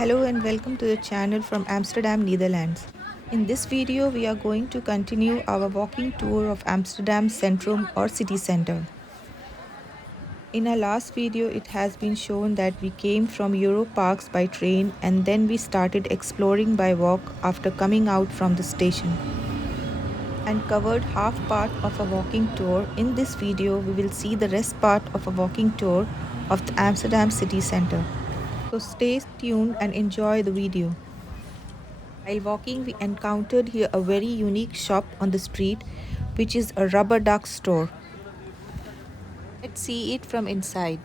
Hello and welcome to the channel from Amsterdam, Netherlands. In this video, we are going to continue our walking tour of Amsterdam-Centrum or city center. In our last video, it has been shown that we came from Euro Parks by train and then we started exploring by walk after coming out from the station and covered half part of a walking tour. In this video, we will see the rest part of a walking tour of the Amsterdam City Centre. So stay tuned and enjoy the video. While walking, we encountered here a very unique shop on the street, which is a rubber duck store. Let's see it from inside.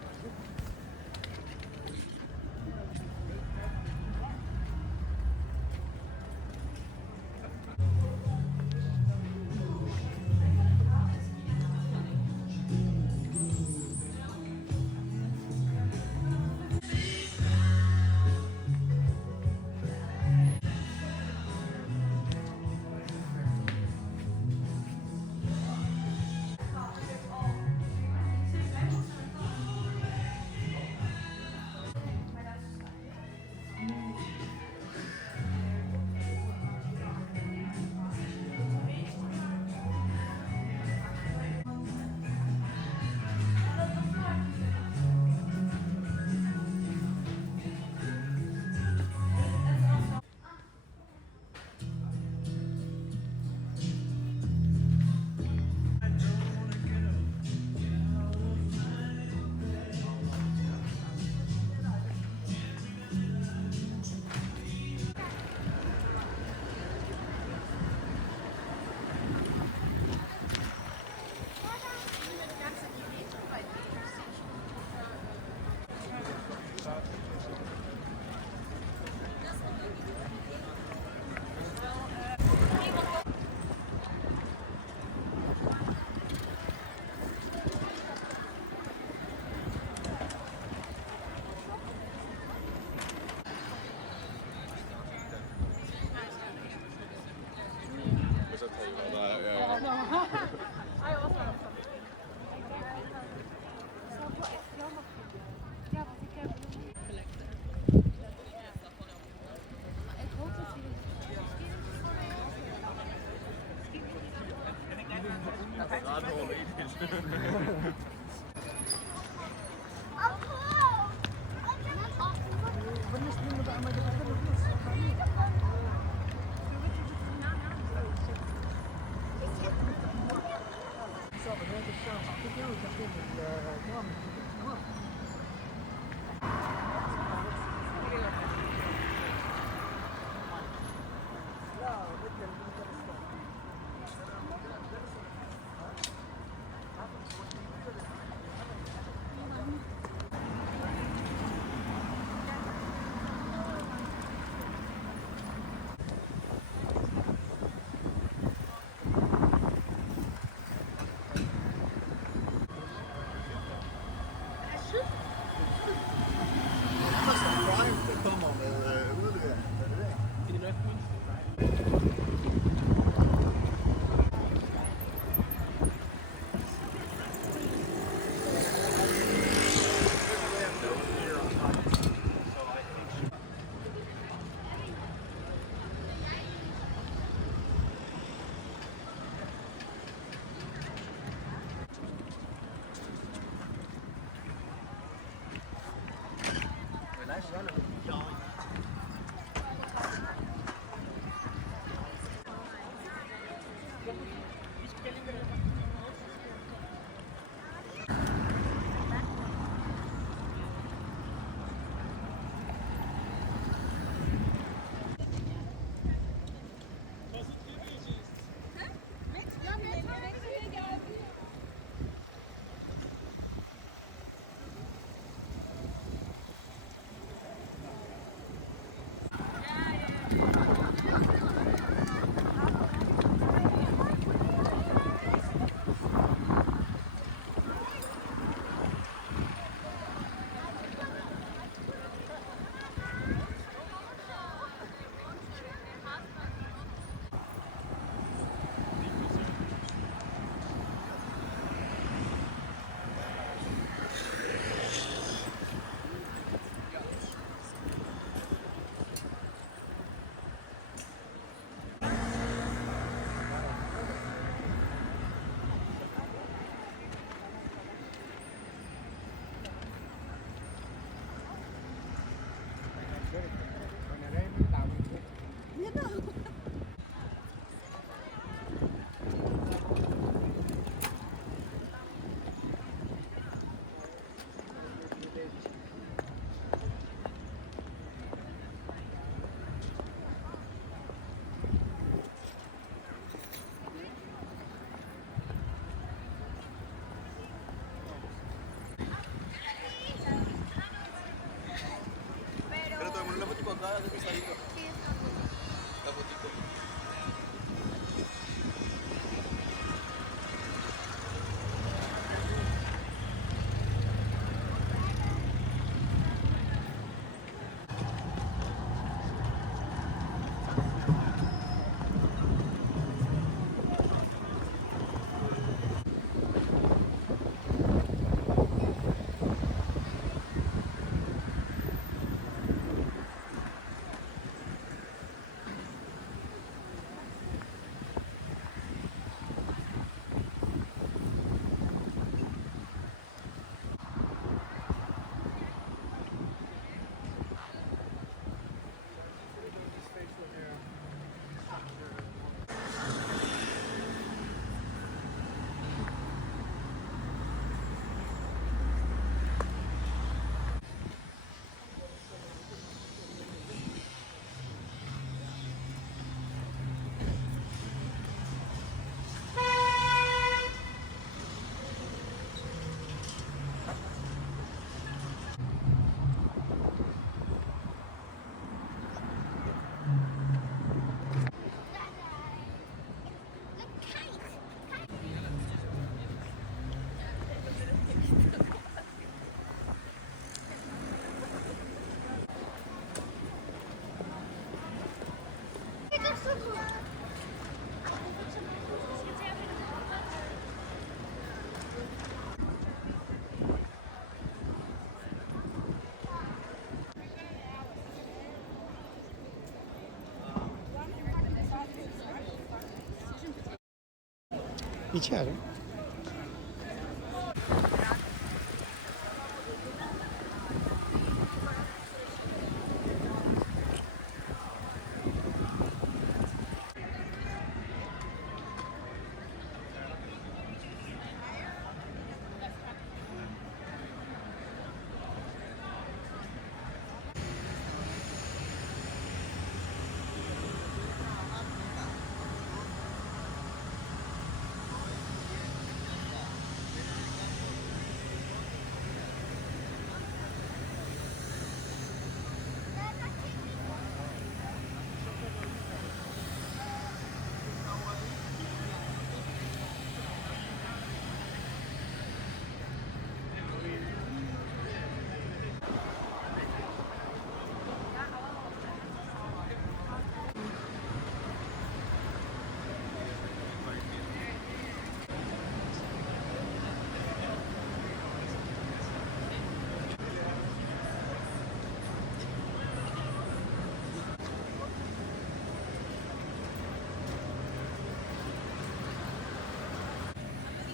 पीछे आ रहे हैं।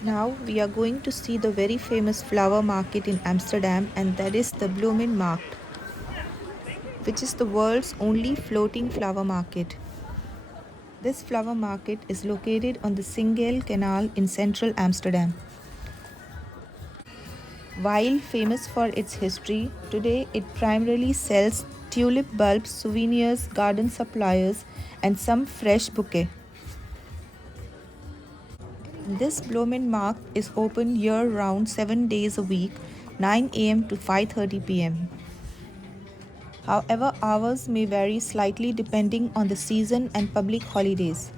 Now we are going to see the very famous flower market in Amsterdam, and that is the Bloemenmarkt, which is the world's only floating flower market. This flower market is located on the Singel Canal in central Amsterdam. While famous for its history, today it primarily sells tulip bulbs, souvenirs, garden supplies, and some fresh bouquet. This Bloemenmarkt is open year-round 7 days a week, 9 a.m. to 5:30 p.m. However, hours may vary slightly depending on the season and public holidays.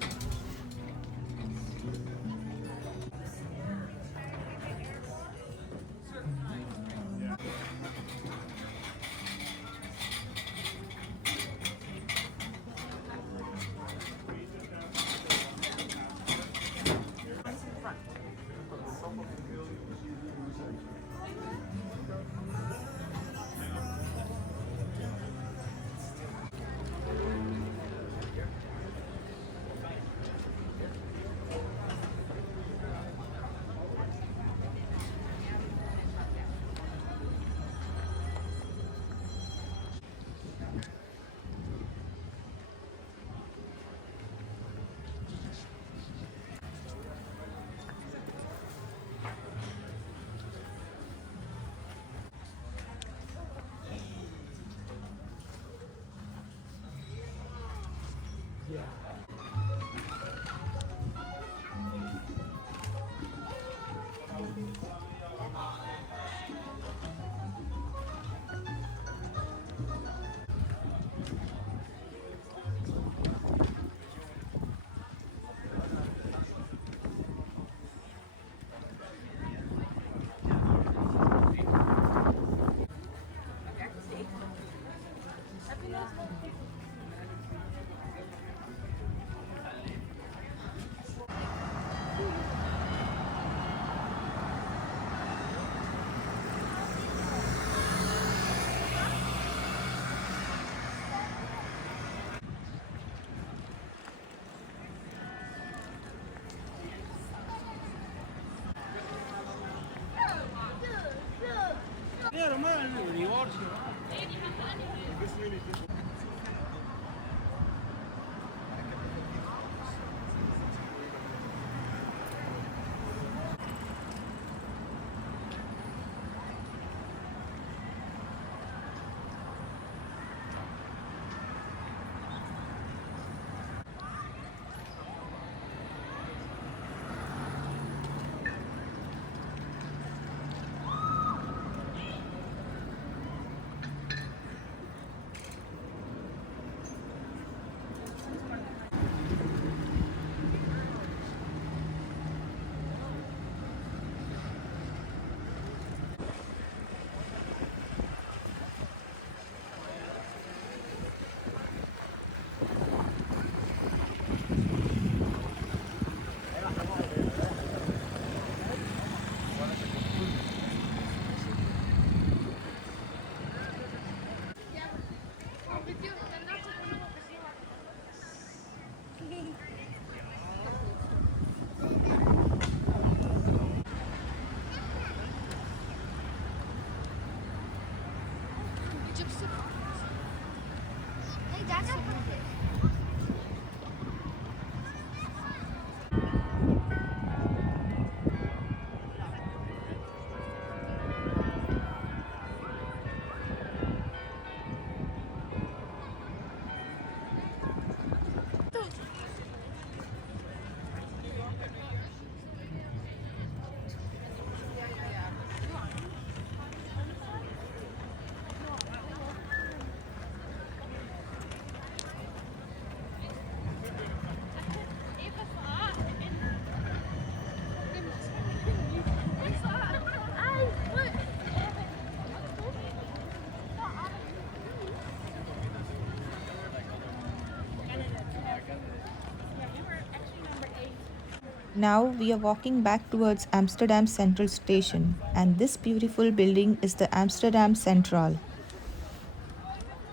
Now we are walking back towards Amsterdam Central Station, and this beautiful building is the Amsterdam Central.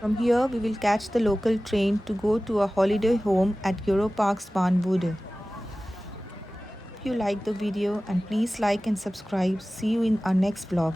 From here, we will catch the local train to go to a holiday home at Europark Spanwoede. Hope you like the video and please like and subscribe. See you in our next vlog.